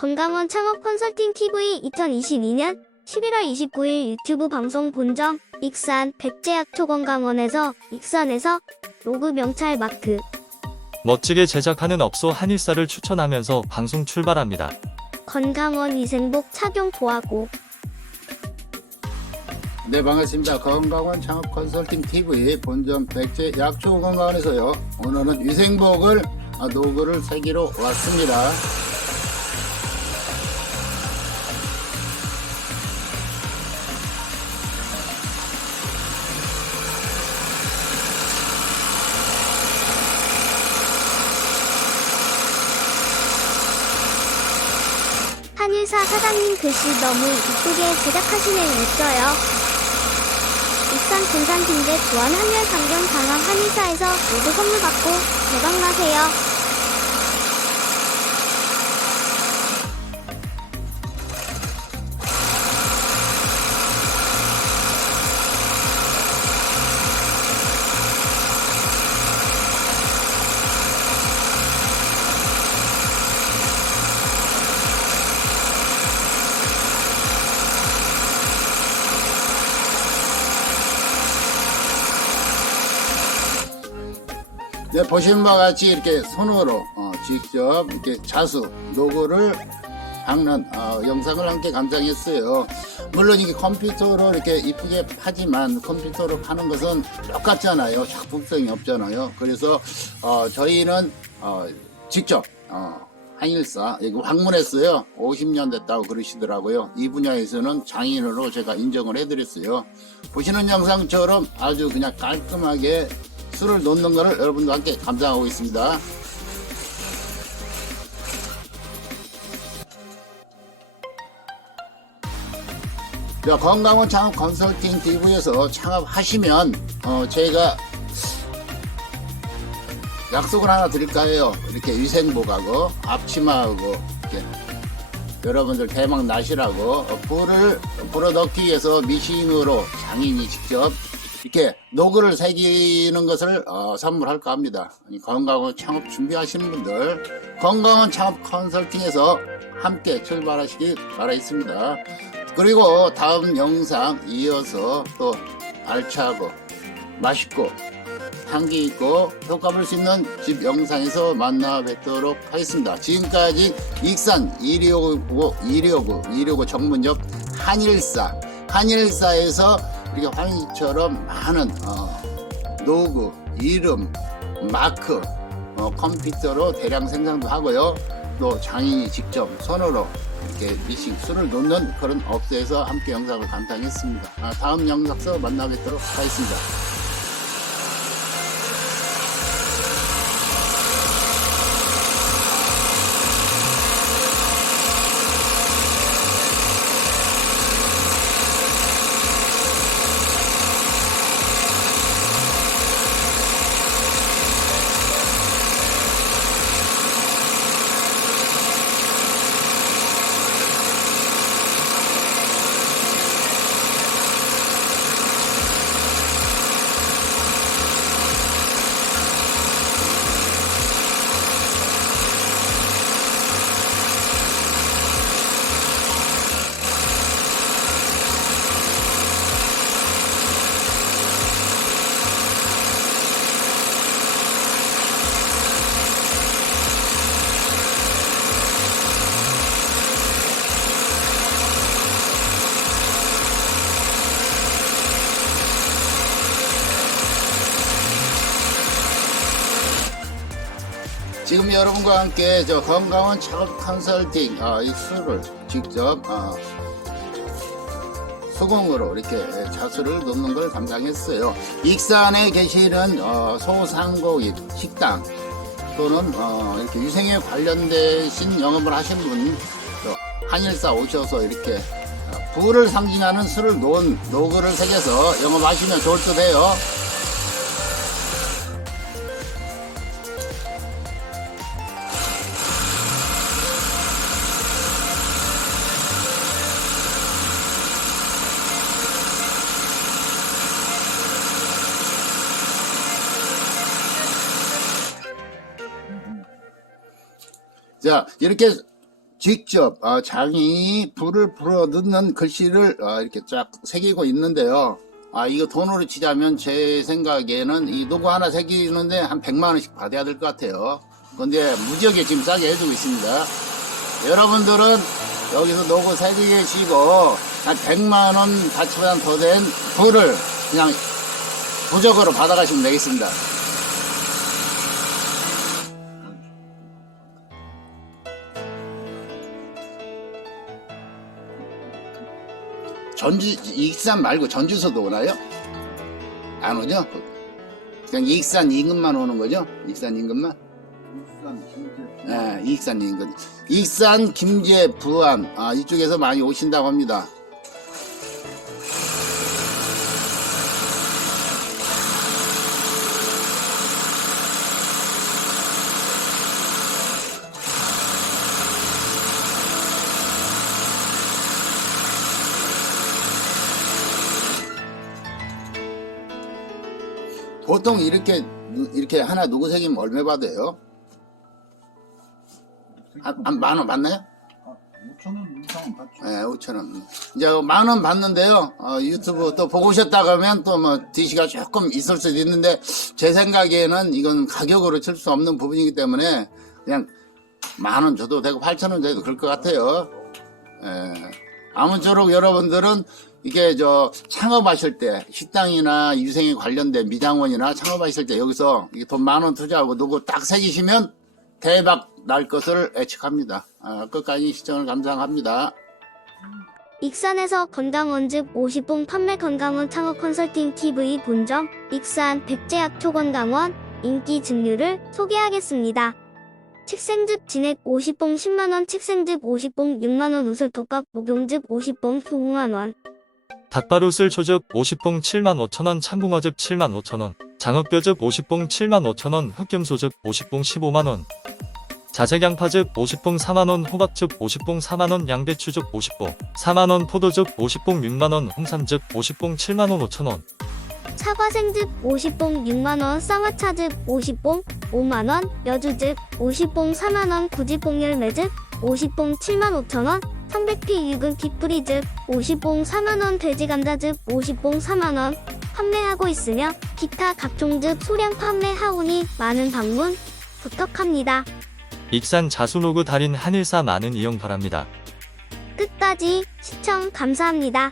건강원 창업 컨설팅 TV 2022년 11월 29일 유튜브 방송 본점 익산 백제약초 건강원에서 익산에서 로그 명찰 마크 멋지게 제작하는 업소 한일사를 추천하면서 방송 출발합니다. 건강원 위생복 착용 도하고 네 반갑습니다. 건강원 창업 컨설팅 TV 본점 백제 약초 건강원에서요. 오늘은 위생복을 아, 노구를 새기러 왔습니다. 한일사 사장님 글씨 너무 이쁘게 제작하시네 있어요. 익산 군산 빈대 조한 한열 강경 강함 한일사에서 모두 선물 받고 대박 나세요. 네 보시는 바와 같이 이렇게 손으로 어, 직접 이렇게 자수 노구를 닦는 어, 영상을 함께 감상했어요. 물론 이게 컴퓨터로 이렇게 이쁘게 파지만 컴퓨터로 파는 것은 똑같잖아요. 작품성이 없잖아요. 그래서 어, 저희는 어, 직접 어, 한일사 방문했어요. 50년 됐다고 그러시더라고요. 이 분야에서는 장인으로 제가 인정을 해드렸어요. 보시는 영상처럼 아주 그냥 깔끔하게 술을 놓는 것을 여러분과 함께 감상하고 있습니다. 자, 건강원 창업 컨설팅 TV에서 창업하시면 어, 저희가 약속을 하나 드릴까요? 이렇게 위생복하고 앞치마하고 이렇게 여러분들 대박 나시라고 어, 불을 불어넣기 위해서 미싱으로 장인이 직접 이렇게 노그를 새기는 것을 어, 선물할까 합니다. 건강원 창업 준비하시는 분들 건강원 창업 컨설팅에서 함께 출발하시기 바라겠습니다. 그리고 다음 영상 이어서 또 알차고 맛있고 향기 있고 효과 볼 수 있는 집 영상에서 만나 뵙도록 하겠습니다. 지금까지 익산 259, 259, 259 정문역 한일사, 한일사에서 이렇게 환희처럼 많은 어, 노구, 이름, 마크, 어, 컴퓨터로 대량 생산도 하고요. 또 장인이 직접 손으로 이렇게 미싱 술을 놓는 그런 업소에서 함께 영상을 감상했습니다. 아, 다음 영상에서 만나 뵙도록 하겠습니다. 지금 여러분과 함께 저 건강원 창업 컨설팅 어, 이 술을 직접 어, 수공으로 이렇게 자수를 놓는 걸 감상했어요. 익산에 계시는 어, 소상공인 식당 또는 어, 이렇게 위생에 관련되신 영업을 하신 분또 한일사 오셔서 이렇게 어, 부를 상징하는 술을 놓은 노그를 새겨서 영업하시면 좋을 듯 해요. 자, 이렇게 직접 어, 장이 불을 불어 넣는 글씨를 어, 이렇게 쫙 새기고 있는데요. 아 이거 돈으로 치자면 제 생각에는 이 노고 하나 새기는데 한 100만 원씩 받아야 될 것 같아요. 근데 무지하게 지금 싸게 해주고 있습니다. 여러분들은 여기서 노고 새기시고 한 100만 원 가치보다 더된 불을 그냥 부적으로 받아가시면 되겠습니다. 전주 익산 말고 전주서도 오나요? 안 오죠? 그냥 익산 인근만 오는 거죠? 익산 인근만? 네, 익산 인근. 익산, 김제, 부안 아, 이쪽에서 많이 오신다고 합니다. 보통 이렇게 이렇게 하나 누구 새기면 얼마 받아요? 한만 원 받나요? 5천원 이상 받죠. 네, 5천 원. 이제 만 원 받는데요. 어, 유튜브 또 보고 오셨다 그러면 또 뭐 DC가 조금 있을 수도 있는데 제 생각에는 이건 가격으로 칠 수 없는 부분이기 때문에 그냥 만 원 줘도 되고 8천 원 줘도 그럴 것 같아요. 예. 아무쪼록 여러분들은 이게 저 창업하실 때 식당이나 유생에 관련된 미장원이나 창업하실 때 여기서 돈 만 원 투자하고 누구 딱 새기시면 대박 날 것을 예측합니다. 아, 끝까지 시청을 감사합니다. 익산에서 건강원즉 50봉 판매 건강원 창업 컨설팅 TV 본점 익산 백제약초 건강원 인기 증류를 소개하겠습니다. 칙생즙 진액 50봉 10만원 칙생즙 50봉 6만원 우슬톱밥 목용즙 50봉 9만원 닭바루슬 초즙 50봉 7만 5천원 참붕어즙 7만 5천원 장어뼈즙 50봉 7만 5천원 흑염소즙 50봉 15만원. 자색양파즙 50봉 4만원 호박즙 50봉 4만원 양배추즙 50봉 4만원 포도즙 50봉 6만원 홍삼즙 50봉 7만원 5천원. 사과생즙 50봉 6만원 쌍화차즙 50봉 5만원 여주즙 50봉 4만원 구지뽕 열매즙 50봉 7만 5천원 300피 유근 깃뿌리즙 50봉 4만원 돼지감자즙 50봉 4만원 판매하고 있으며 기타 각종즙 소량 판매하오니 많은 방문 부탁합니다. 익산 자수로그 달인 한일사 많은 이용 바랍니다. 끝까지 시청 감사합니다.